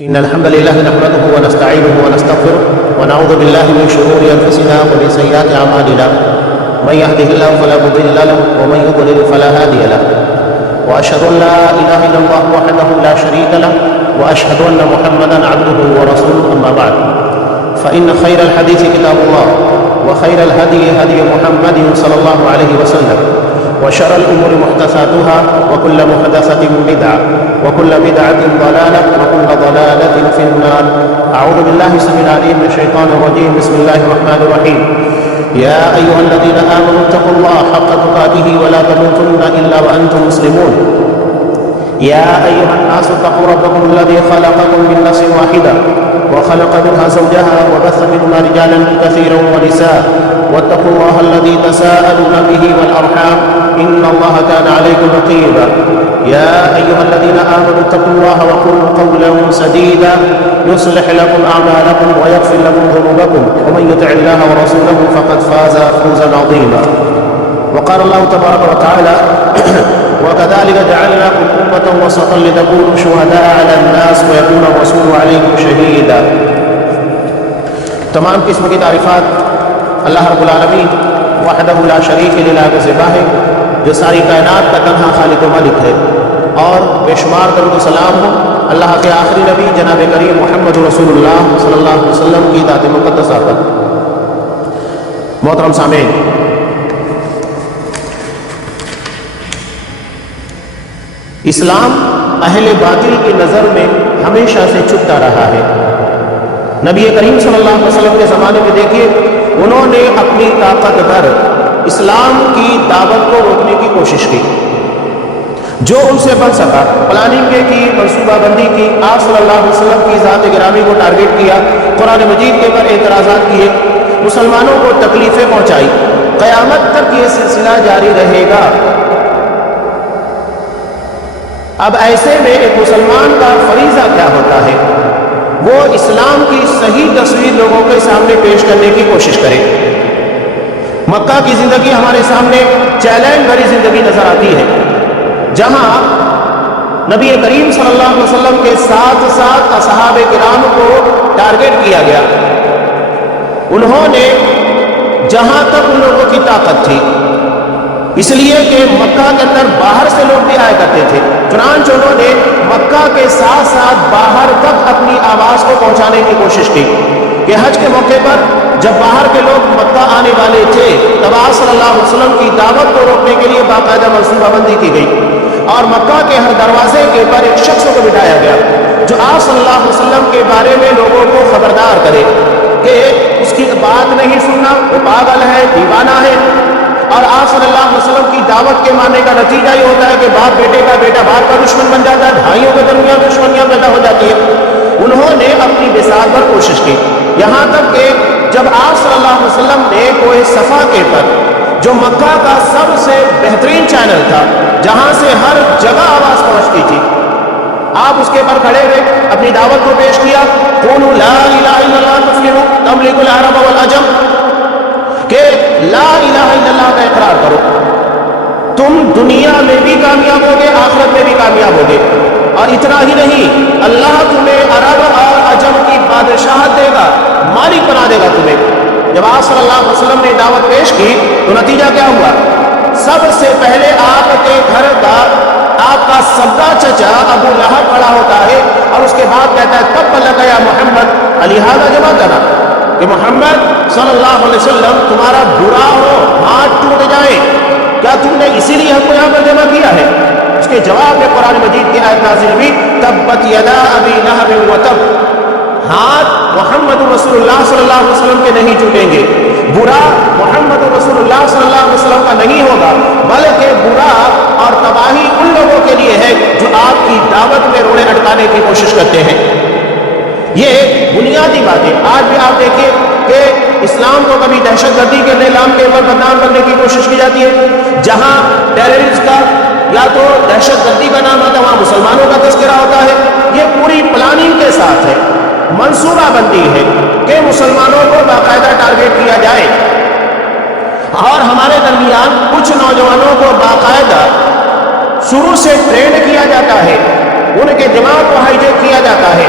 إن الحمد لله نحمده ونستعينه ونستغفره ونعوذ بالله من شرور أنفسنا ومن سيئات أعمالنا من يهده الله فلا مضل له ومن يضلل فلا هادي له وأشهد أن لا إله إلا الله وحده لا شريك له وأشهد أن محمدا عبده ورسوله أما بعد فإن خير الحديث كتاب الله وخير الهدي هدي محمد صلى الله عليه وسلم وشر الأمور محدثاتها وكل محدثة بدعة وكل بدعة ضلالة وكل ضلالة في النار. أعوذ بالله السميع العليم من الشيطان الرجيم. بسم الله الرحمن الرحيم. يا أيها الذين آمنوا اتقوا الله حق تقاته ولا تموتن إلا وأنتم مسلمون. يا أيها الناس اتقوا ربكم الذي خلقكم من نفس واحدة وخلق منها زوجها وبث منهما رجالا كثيرا ونساء واتقوا الله الذي تساءلون به والأرحام إن الله كان عليكم رقيبا. يا أيها الذين آمنوا اتقوا الله وقولوا قولا سديدا يصلح لكم أعمالكم ويغفر لكم ذنوبكم ومن يطع الله ورسوله فقد فاز فوزا عظيما. وقال الله تبارك وتعالى وكذلك جعلناكم أمة وسطا لتكونوا شهداء على الناس ويكون الرسول عليكم شهيدا. تمام قسم کی تعریفات اللہ رب العالمین وحدہ لا شریک لہ کے ذبح ہے جو ساری کائنات کا تنہا خالق و مالک ہے، اور بے شمار درود و سلام ہو اللہ کے آخری نبی جناب کریم محمد رسول اللہ صلی اللہ علیہ وسلم کی ذات مقدسہ پر. محترم سامعین، اسلام اہل باطل کی نظر میں ہمیشہ سے چھپتا رہا ہے. نبی کریم صلی اللہ علیہ وسلم کے زمانے میں دیکھیے، انہوں نے اپنی طاقت بھر اسلام کی دعوت کو روکنے کی کوشش کی. جو ان سے بن سکا پلاننگ کی، منصوبہ بندی کی، آپ صلی اللہ علیہ وسلم کی ذات گرامی کو ٹارگٹ کیا، قرآن مجید کے پر اعتراضات کیے، مسلمانوں کو تکلیفیں پہنچائی. قیامت تک یہ سلسلہ جاری رہے گا. اب ایسے میں ایک مسلمان کا فریضہ کیا ہوتا ہے؟ وہ اسلام کی صحیح تصویر لوگوں کے سامنے پیش کرنے کی کوشش کرے. مکہ کی زندگی ہمارے سامنے چیلنج بھری زندگی نظر آتی ہے، جہاں نبی کریم صلی اللہ علیہ وسلم کے ساتھ ساتھ اصحاب کرام کو ٹارگٹ کیا گیا. انہوں نے جہاں تک ان لوگوں کی طاقت تھی، اس لیے کہ مکہ کے اندر باہر سے لوگ بھی آیا کرتے تھے، چنانچہ انہوں نے مکہ کے ساتھ ساتھ باہر تک اپنی آواز کو پہنچانے کی کوشش کی کہ حج کے موقع پر جب باہر کے لوگ مکہ آنے والے تھے تب آپ صلی اللہ علیہ وسلم کی دعوت کو روکنے کے لیے باقاعدہ منصوبہ بندی کی گئی، اور مکہ کے ہر دروازے کے پر ایک شخص کو بٹھایا گیا جو آپ صلی اللہ علیہ وسلم کے بارے میں لوگوں کو خبردار کرے کہ اس کی بات نہیں سننا، وہ پاگل ہے، دیوانہ ہے. اور آپ صلی اللہ علیہ وسلم کی دعوت کے ماننے کا نتیجہ یہ ہوتا ہے کہ باپ بیٹے کا، بیٹا باپ کا دشمن بن جاتا ہے، بھائیوں کے درمیان دشمنیاں پیدا ہو جاتی ہے. انہوں نے اپنی بساط پر کوشش کی، یہاں تک کہ جب آپ صلی اللہ علیہ وسلم نے کوہ صفا کے پر جو مکہ کا سب سے بہترین چینل تھا جہاں سے ہر جگہ آواز پہنچتی تھی، آپ اس کے پر کھڑے ہوئے اپنی دعوت کو پیش کیا. قولوا لا الہ الا اللہ تفلحوا تملک العرب والعجم، کہ لا الہ الا اللہ کا اقرار کرو، تم دنیا میں بھی کامیاب ہوگے، آخرت میں بھی کامیاب ہوگے. اور اتنا ہی نہیں، اللہ تمہیں عرب اور عجم کی بادشاہت دے گا، مالک بنا دے گا تمہیں. جب آپ صلی اللہ علیہ وسلم نے دعوت پیش کی تو نتیجہ کیا ہوا؟ سب سے پہلے آپ کے گھر کا آپ کا سبزہ چچا ابو لہب کھڑا ہوتا ہے اور اس کے بعد کہتا ہے تب لگا یا محمد لہذا جمع کرا کہ محمد صلی اللہ علیہ وسلم تمہارا برا ہو، ہاتھ ٹوٹ جائے، کیا تم نے اسی لیے ہم کو یہاں پر جمع کیا ہے؟ اس کے جواب میں قرآن مجید کی آیت نازل ہوئی تبت یدا ابی لہب وتب، ہاتھ محمد رسول اللہ صلی اللہ علیہ وسلم کے نہیں ٹوٹیں گے، برا محمد رسول اللہ صلی اللہ علیہ وسلم کا نہیں ہوگا، بلکہ برا اور تباہی ان لوگوں کے لیے ہے جو آپ کی دعوت میں روڑے اٹکانے کی کوشش کرتے ہیں. یہ بنیادی بات ہے. آج بھی آپ دیکھیں کہ اسلام کو کبھی دہشت گردی کے نام کے اوپر بدنام کرنے کی کوشش کی جاتی ہے، جہاں ٹیررسٹ کا یا تو دہشت گردی کا نام آتا ہے وہاں مسلمانوں کا تذکرہ ہوتا ہے. یہ پوری پلاننگ کے ساتھ ہے، منصوبہ بندی ہے کہ مسلمانوں کو باقاعدہ ٹارگٹ کیا جائے، اور ہمارے درمیان کچھ نوجوانوں کو باقاعدہ شروع سے ٹرینڈ کیا جاتا ہے، ان کے دماغ کو ہائی جیک کیا جاتا ہے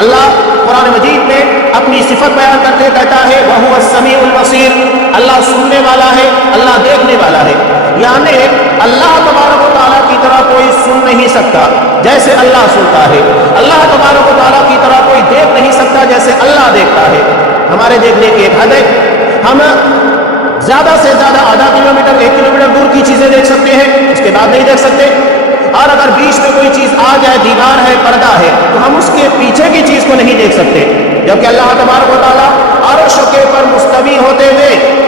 اللہ قرآن مجید میں اپنی صفت بیان کرتے کہتا ہے وَهُوَ السَّمِيعُ الْبَصِيرُ، اللہ سننے والا ہے، اللہ دیکھنے والا ہے، یعنی اللہ تبارک و تعالیٰ کی طرح کوئی سن نہیں سکتا جیسے اللہ سنتا ہے، اللہ تبارک و تعالیٰ کی طرح کوئی دیکھ نہیں سکتا جیسے اللہ دیکھتا ہے۔ ہمارے دیکھنے کی ایک حد ہے، ہم زیادہ سے زیادہ آدھا کلومیٹر 1 کلومیٹر دور کی چیزیں دیکھ سکتے ہیں، اس کے بعد نہیں دیکھ سکتے، اور اگر بیچ میں کوئی چیز آ جائے، دیوار ہے، پردہ ہے، تو ہم اس کے پیچھے کی چیز کو نہیں دیکھ سکتے، جبکہ اللہ تبارک و تعالیٰ عرش کے پر مستوی ہوتے ہوئے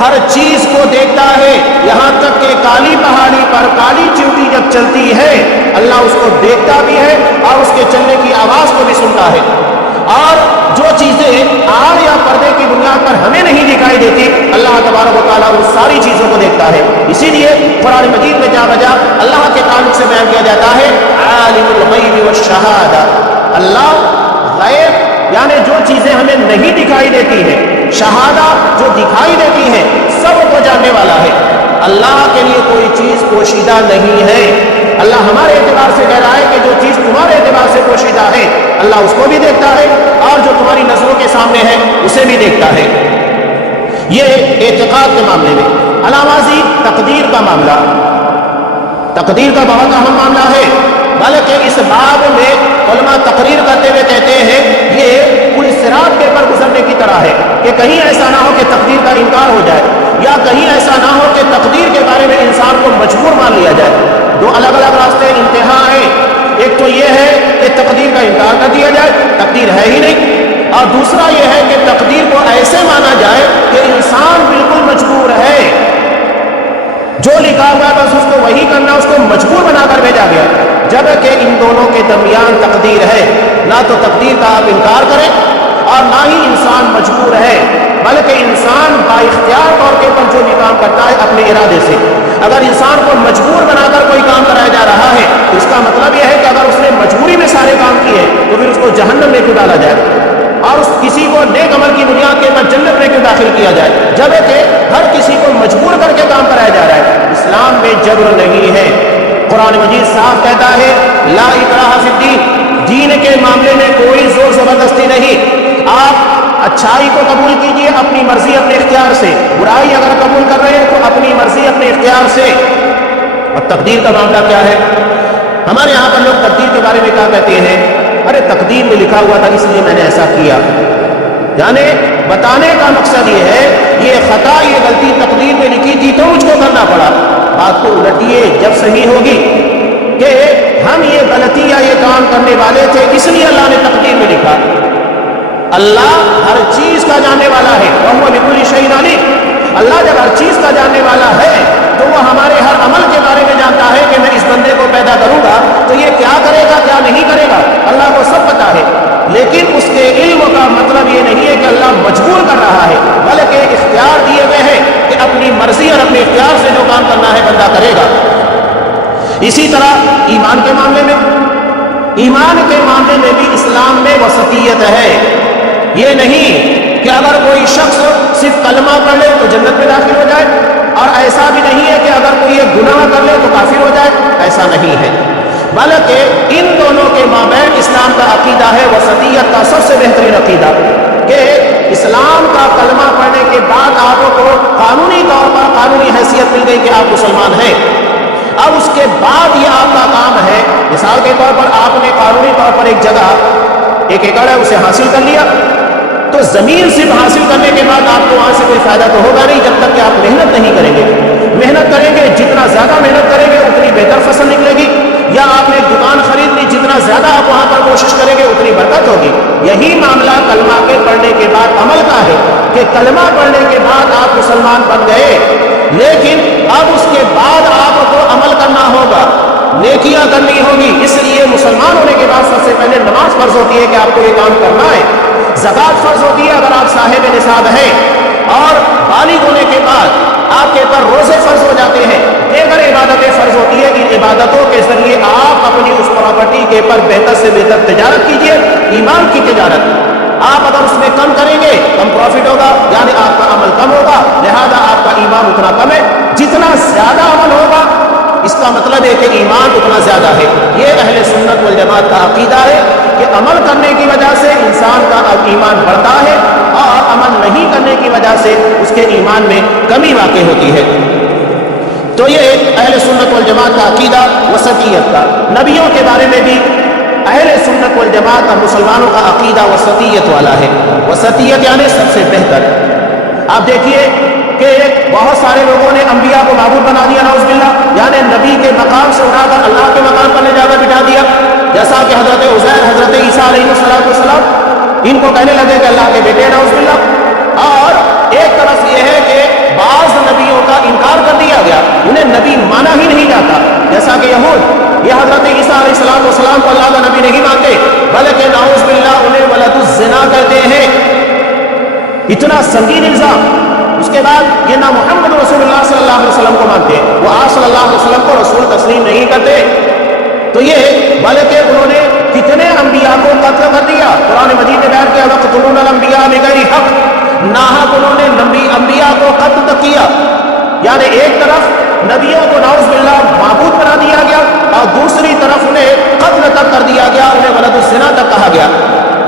ہر چیز کو دیکھتا ہے، یہاں تک کہ کالی پہاڑی پر کالی چیونٹی جب چلتی ہے اللہ اس کو دیکھتا بھی ہے اور اس کے چلنے کی آواز کو بھی سنتا ہے، اور جو چیزیں آڑ یا پردے کی بنیاد پر ہمیں نہیں دکھائی دیتی اللہ تبارک و تعالیٰ ان ساری چیزوں کو دیکھتا ہے۔ اسی لیے قرآن مجید میں جا بجا اللہ کے تعلق سے بیان کیا جاتا ہے عالم الغیب والشہادہ، اللہ غیب یعنی جو چیزیں ہمیں نہیں دکھائی دیتی ہیں، شہادہ جو دکھائی دیتی ہیں، سب کو جاننے والا ہے۔ اللہ کے لیے کوئی چیز پوشیدہ نہیں ہے۔ اللہ ہمارے اعتبار سے کہہ رہا ہے کہ جو چیز تمہارے اعتبار سے پوشیدہ ہے اللہ اس کو بھی دیکھتا ہے، اور جو تمہاری نظروں کے سامنے ہے اسے بھی دیکھتا ہے۔ یہ اعتقاد کے معاملے میں۔ علامازی تقدیر کا معاملہ، تقدیر کا بہت اہم معاملہ ہے، بلکہ اس باب میں علماء تقریر کرتے ہوئے کہتے ہیں یہ پل صراط کے پر گزرنے کی طرح ہے کہ کہیں ایسا نہ ہو کہ تقدیر کا انکار ہو جائے، یا کہیں ایسا نہ ہو کہ تقدیر کے بارے میں انسان کو مجبور مان لیا جائے۔ دو الگ الگ راستے انتہا ہیں، ایک تو یہ ہے کہ تقدیر کا انکار کر دیا جائے، تقدیر ہے ہی نہیں، اور دوسرا یہ ہے کہ تقدیر کو ایسے مانا جائے کہ انسان بالکل مجبور ہے، جو لکھا ہوا ہے بس اس کو وہی کرنا، اس کو مجبور بنا کر بھیجا گیا، جبکہ ان دونوں کے درمیان تقدیر ہے۔ نہ تو تقدیر کا آپ انکار کریں اور نہ ہی انسان مجبور ہے، بلکہ انسان با اختیار طور کے پر جو بھی کام کرتا ہے اپنے ارادے سے۔ اگر انسان کو مجبور بنا کر کوئی کام کرایا جا رہا ہے تو اس کا مطلب یہ ہے کہ اگر اس نے مجبوری میں سارے کام کیے تو پھر اس کو جہنم میں کیوں ڈالا جائے، اور اس کسی کو نیک عمل کی بنیاد کے پر جنت میں کیوں داخل کیا جائے، جبکہ ہر کسی کو مجبور کر کے کام کرایا جا رہا ہے۔ اسلام میں جبر نہیں ہے، قرآن مجید صاف کہتا ہے لا اکراہ فی الدین، دین کے معاملے میں کوئی زور زبردستی نہیں۔ آپ اچھائی کو قبول کیجئے اپنی مرضی اپنے اختیار سے، برائی اگر قبول کر رہے ہیں تو اپنی مرضی اپنے اختیار سے۔ اور تقدیر کا معاملہ کیا ہے؟ ہمارے یہاں پر لوگ تقدیر کے بارے میں کیا کہتے ہیں، ارے تقدیر میں لکھا ہوا تھا اس لیے میں نے ایسا کیا، یعنی بتانے کا مقصد یہ ہے یہ خطا یہ غلطی تقدیر میں لکھی تھی تو مجھ کو کرنا پڑا۔ بات کو الٹیے جب صحیح ہوگی کہ ہم یہ غلطی یا یہ کام کرنے والے تھے اس لیے اللہ نے تقدیر میں لکھا۔ اللہ ہر چیز کا جاننے والا ہے، وَهُوَ بِكُلِّ شَيْءٍ عَلِيمٌ۔ اللہ جب ہر چیز کا جاننے والا ہے تو وہ ہمارے ہر عمل کے بارے میں جانتا ہے کہ میں اس بندے کو پیدا کروں گا تو یہ کیا کرے گا کیا نہیں کرے گا، اللہ کو سب پتا ہے۔ لیکن اس کے علم کا مطلب یہ نہیں ہے کہ اللہ مجبور کر رہا ہے، بلکہ اختیار دیے ہوئے ہیں کہ اپنی مرضی اور اپنے اختیار سے جو کام کرنا ہے بندہ کرے گا۔ اسی طرح ایمان کے معاملے میں، ایمان کے معاملے میں بھی اسلام میں وسطیت ہے۔ یہ نہیں کہ اگر کوئی شخص صرف کلمہ پڑھ لے تو جنت میں داخل ہو جائے، اور ایسا بھی نہیں ہے کہ اگر کوئی ایک گناہ کر لے تو کافر ہو جائے، ایسا نہیں ہے، بلکہ ان دونوں کے مابین اسلام کا عقیدہ ہے وسطیت کا سب سے بہترین عقیدہ، کہ اسلام کا کلمہ پڑھنے کے بعد آپ کو قانونی طور پر قانونی حیثیت مل گئی کہ آپ مسلمان ہیں۔ اب اس کے بعد یہ آپ کا کام ہے، مثال کے طور پر آپ نے قانونی طور پر ایک جگہ 1 ایکڑ ہے اسے حاصل کر لیا، تو زمین صرف حاصل کرنے کے بعد آپ کو وہاں سے کوئی فائدہ تو ہوگا نہیں جب تک کہ آپ محنت نہیں کریں گے۔ محنت کریں گے، جتنا زیادہ محنت کریں گے اتنی بہتر فصل نکلے گی، یا آپ نے دکان خرید لی، جتنا زیادہ آپ وہاں پر کوشش کریں گے اتنی برکت ہوگی۔ یہی معاملہ کلمہ کے پڑھنے کے بعد عمل کا ہے کہ کلمہ پڑھنے کے بعد آپ مسلمان بن گئے، لیکن اب اس کے بعد آپ کو عمل کرنا ہوگا، نیکیاں کرنی ہوگی۔ اس لیے مسلمان ہونے کے بعد سب سے پہلے نماز فرض ہوتی ہے کہ آپ کو یہ کام کرنا ہے، زکوٰۃ فرض ہوتی ہے اگر آپ صاحب نصاب ہیں، اور بالغ ہونے کے بعد آپ کے پر روزے فرض ہو جاتے ہیں، دیگر عبادتیں فرض ہوتی ہے۔ ان عبادتوں کے ذریعے آپ اپنی اس پراپرٹی کے پر بہتر سے بہتر تجارت کیجئے، ایمان کی تجارت۔ آپ اگر اس میں کم کریں گے کم پروفٹ ہوگا، یعنی آپ کا عمل کم ہوگا، لہذا آپ کا ایمان اتنا کم ہے۔ جتنا زیادہ عمل ہوگا اس کا مطلب ہے کہ ایمان اتنا زیادہ ہے۔ یہ اہل سنت والجماعت کا عقیدہ ہے کہ عمل کرنے کی وجہ ایمان میں کمی واقع ہوتی ہے۔ تو یہ اہل سنت والجماعت کا عقیدہ وسطیت کا۔ نبیوں کے بارے میں بھی اہل سنت والجماعت اور مسلمانوں کا عقیدہ وسطیت والا ہے۔ وسطیت یعنی سب سے بہتر۔ آپ دیکھیے کہ بہت سارے لوگوں نے انبیاء کو معبود بنا دیا، نعوذ باللہ، یعنی نبی کے مقام سے اٹھا کر اللہ کے مقام پر لے جا کر بٹھا دیا، جیسا کہ حضرت عزیر، حضرت عیسیٰ علیہ السلام ان کو کہنے لگے کہ اللہ کے بیٹے، نعوذ باللہ۔ اور ایک طرف یہ ہے کہ بعض نبیوں کا انکار کر دیا گیا، انہیں نبی مانا ہی نہیں جاتا، جیسا کہ یہود، یہ حضرت عیسیٰ علیہ السلام کو اللہ کا نبی نہیں مانتے، بلکہ نعوذ باللہ انہیں ولد الزنا کہتے ہیں۔ اتنا سنگین الزام۔ اس کے بعد یہ نہ محمد رسول اللہ صلی اللہ علیہ وسلم کو مانتے، وہ آپ صلی اللہ علیہ وسلم کو رسول تسلیم نہیں کرتے۔ تو یہ بلکہ انہوں نے کتنے انبیاء کو قتل کر دیا۔ قرآن مجید نے بیان کیا وَقْتُلُونَ الْأَنْبِيَاءَ بِغَيْرِ حَقٍّ، ناحق انہوں نے انبیاء کو قتل تک کیا۔ یعنی ایک طرف نبیوں کو نعوذ باللہ معبود بنا دیا گیا اور دوسری طرف انہیں قتل تک کر دیا گیا، انہیں ولد الزنا تک کہا گیا۔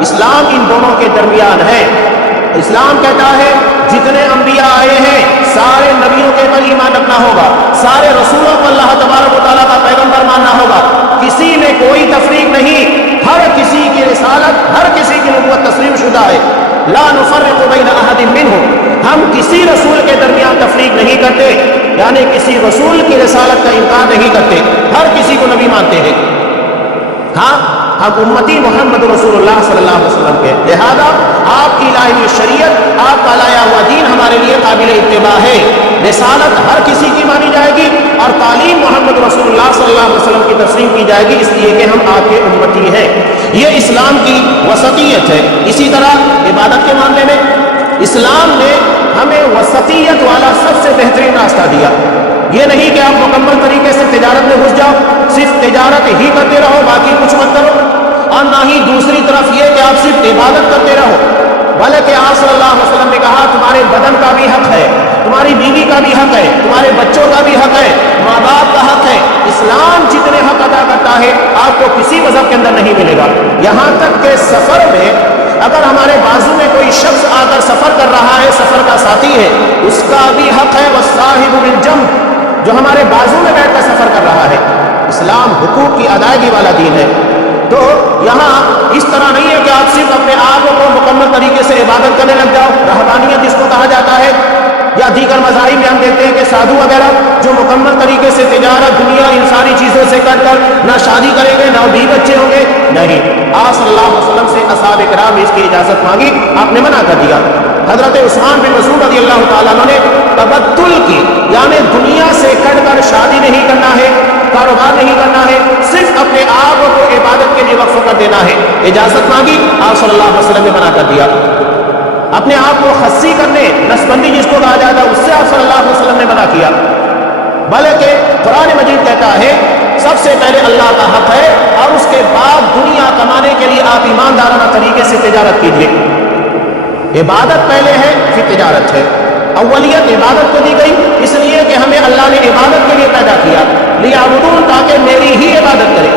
اسلام ان دونوں کے درمیان ہے۔ اسلام کہتا ہے جتنے انبیاء آئے ہیں سارے نبیوں کے پر ایمان رکھنا ہوگا، سارے رسولوں کو اللہ تبارک و تعالیٰ کا پیغمبر ماننا ہوگا، کسی میں کوئی تفریق نہیں، ہر کسی کی رسالت، ہر کسی کی نبوت تسلیم شدہ ہے۔ لا نفرق بین احد منہم، ہم کسی رسول کے درمیان تفریق نہیں کرتے، یعنی کسی رسول کی رسالت کا انکار نہیں کرتے، ہر کسی کو نبی مانتے ہیں۔ ہاں ہم امتی محمد رسول اللہ صلی اللہ علیہ وسلم کے، لہذا آپ کی الہی شریعت، آپ کا لایا ہوا دین ہمارے لیے قابل اتباع ہے۔ رسالت ہر کسی کی مانی جائے گی اور تعلیم محمد رسول اللہ صلی اللہ علیہ وسلم کی تسلیم کی جائے گی، اس لیے کہ ہم آپ کے امتی ہیں۔ یہ اسلام کی وسطیت ہے۔ اسی طرح عبادت کے معاملے میں اسلام نے ہمیں وسطیت والا سب سے بہترین راستہ دیا۔ یہ نہیں کہ آپ مکمل طریقے سے تجارت میں گھس جاؤ، صرف تجارت ہی کرتے رہو، باقی کچھ مت کرو، اور نہ ہی دوسری طرف یہ کہ آپ صرف عبادت کرتے رہو، بلکہ آپ صلی اللہ علیہ وسلم نے کہا تمہارے بدن کا بھی حق ہے، تمہاری بیوی کا بھی حق ہے، تمہارے بچوں کا بھی حق ہے، ماں باپ کا حق ہے۔ اسلام جتنے حق ادا کرتا ہے آپ کو کسی مذہب کے اندر نہیں ملے گا۔ یہاں تک کہ سفر میں اگر ہمارے بازو میں کوئی شخص آ کر سفر کر رہا ہے، سفر کا ساتھی ہے، اس کا بھی حق ہے، والصاحب بالجنب، جو ہمارے بازو میں بیٹھ کر سفر کر رہا ہے۔ اسلام حقوق کی ادائیگی والا دین ہے۔ تو یہاں اس طرح نہیں ہے کہ آپ صرف اپنے آپ کو مکمل طریقے سے عبادت کرنے لگ جاؤ، رہبانیت جس کو کہا جاتا ہے، یا دیگر مذاہب میں ہم دیکھتے ہیں کہ سادھو وغیرہ جو مکمل طریقے سے تجارت، دنیا، ان ساری چیزوں سے کٹ کر نہ شادی کریں گے، نہ بھی بچے ہوں گے، نہیں۔ آپ صلی اللہ علیہ وسلم سے اصحاب کرام اس کی اجازت مانگی، آپ نے منع کر دیا۔ حضرت عثمان بن مسعود رضی اللہ تعالیٰ عنہ نے تبتل کی، یعنی دنیا سے کٹ کر شادی نہیں کرنا ہے، کاروبار نہیں کرنا ہے، صرف اپنے آپ کو عبادت کے لیے وقف کر دینا ہے، اجازت مانگی، آپ صلی اللہ علیہ وسلم نے منع کر دیا۔ اپنے آپ کو خصی کرنے، نسبندی جس کو کہا جاتا ہے، اس سے آپ صلی اللہ علیہ وسلم نے منع کیا۔ بلکہ قرآن مجید کہتا ہے سب سے پہلے اللہ کا حق ہے اور اس کے بعد دنیا کمانے کے لیے آپ ایماندارانہ طریقے سے تجارت کیجیے۔ عبادت پہلے ہے پھر تجارت ہے۔ اولیت عبادت کو دی گئی اس لیے کہ ہمیں اللہ نے عبادت کے لیے پیدا کیا، لیعبدون، تاکہ میری ہی عبادت کرے۔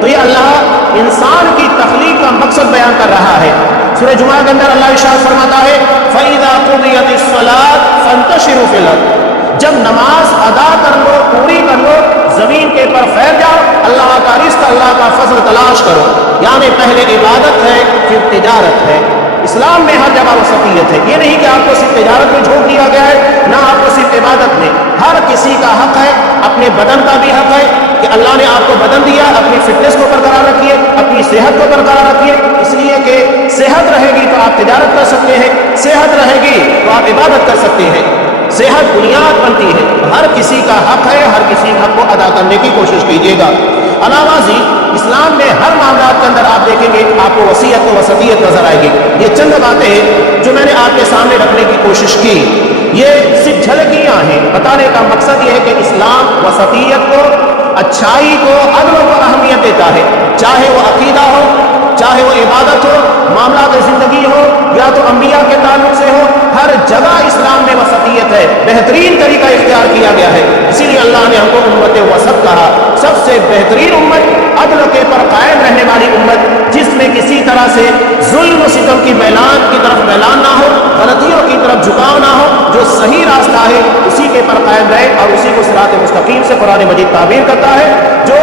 تو یہ اللہ انسان کی تخلیق کا مقصد بیان کر رہا ہے۔ سورہ جمعہ کے اندر اللہ ارشاد فرماتا ہے فَإِذَا قُضِيَتِ الصَّلَاةُ فَانتَشِرُوا فِي الْأَرْضِ، جب نماز ادا کر لو، پوری کر لو، زمین کے پر پھیل جاؤ، اللہ کا رزق، اللہ کا فضل تلاش کرو۔ یعنی پہلے عبادت ہے پھر تجارت ہے۔ اسلام میں ہر جگہ وسطیت ہے، یہ نہیں کہ آپ کو صرف تجارت میں جھونک دیا گیا ہے، نہ آپ کو صرف عبادت میں۔ ہر کسی کا حق ہے، اپنے بدن کا بھی حق ہے کہ اللہ نے آپ کو بدن دیا، اپنی فٹنس کو برقرار رکھیے، اپنی صحت کو برقرار رکھیے، اس لیے کہ صحت رہے گی تو آپ تجارت کر سکتے ہیں، صحت رہے گی تو آپ عبادت کر سکتے ہیں۔ صحت بنیاد بنتی ہے، ہر کسی کا حق ہے، ہر کسی حق کو ادا کرنے کی کوشش کیجیے گا۔ علاوہ اسلام میں ہر معاملات کے اندر آپ دیکھیں گے آپ کو وسیعت و وسطیت نظر آئے گی۔ یہ چند باتیں ہیں جو میں نے آپ کے سامنے رکھنے کی کوشش کی، یہ صرف جھلکیاں ہیں۔ بتانے کا مقصد یہ ہے کہ اسلام وسطیت کو، اچھائی کو، عدل کو اہمیت دیتا ہے، چاہے وہ عقیدہ ہو، چاہے وہ عبادت ہو، معاملات زندگی ہو، یا تو انبیاء کے تعلق سے ہو، ہر جگہ اسلام میں وسطیت ہے، بہترین طریقہ اختیار کیا گیا ہے۔ اسی لیے اللہ نے ہم کو امت وسط کہا، سب سے بہترین امت، عدل کے پر قائم رہنے والی امت، جس میں کسی طرح سے ظلم و ستم کی میلان کی طرف میلان نہ ہو، غلطیوں کی طرف جھکاؤ نہ ہو، جو صحیح راستہ ہے اسی کے پر قائم رہے اور اسی کو صراط مستقیم سے قرآن مجید تعبیر کرتا ہے، جو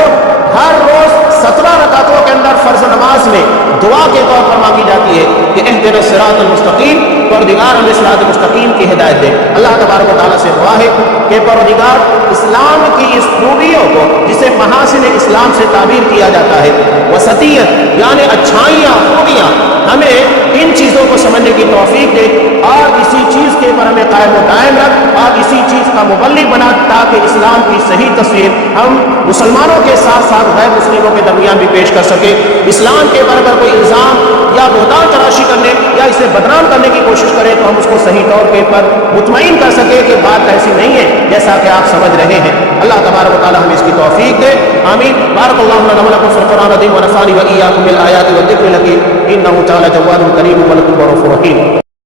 ہر روز 17 رکعتوں کے اندر فرض نماز میں دعا کے طور پر مانگی جاتی ہے کہ اہدنا الصراط المستقیم، پروردگار ہمیں صراط مستقیم کی ہدایت دے۔ اللہ تبارک و تعالیٰ سے دعا ہے کہ پروردگار اسلام کی اس خوبیوں کو، جسے محاسن اسلام سے تعبیر کیا جاتا ہے، وسطیت یعنی اچھائیاں، خوبیاں، ہمیں ان چیزوں کو سمجھنے کی توفیق دے اور اسی چیز کے پر ہمیں قائم و دائم رکھ اور اسی چیز کا مبلغ بنا، تاکہ اسلام کی صحیح تصویر ہم مسلمانوں کے ساتھ ساتھ غیر مسلموں کے درمیان بھی پیش کر سکے۔ اسلام کے بارے میں کوئی الزام یا بہتان تراشی کرنے یا اسے بدنام کرنے کی کوشش کرے تو ہم اس کو صحیح طور پر مطمئن کر سکے کہ بات ایسی نہیں ہے جیسا کہ آپ سمجھ رہے ہیں۔ اللہ تبارک و تعالی ہمیں اس کی توفیق دے، آمین۔ بارک اللہ لنا ولکم فی القرآن العظیم ونفعني وإياكم بالآیات والذکر الحکیم، انہ تعالی جواد کریم ولطیف رحیم۔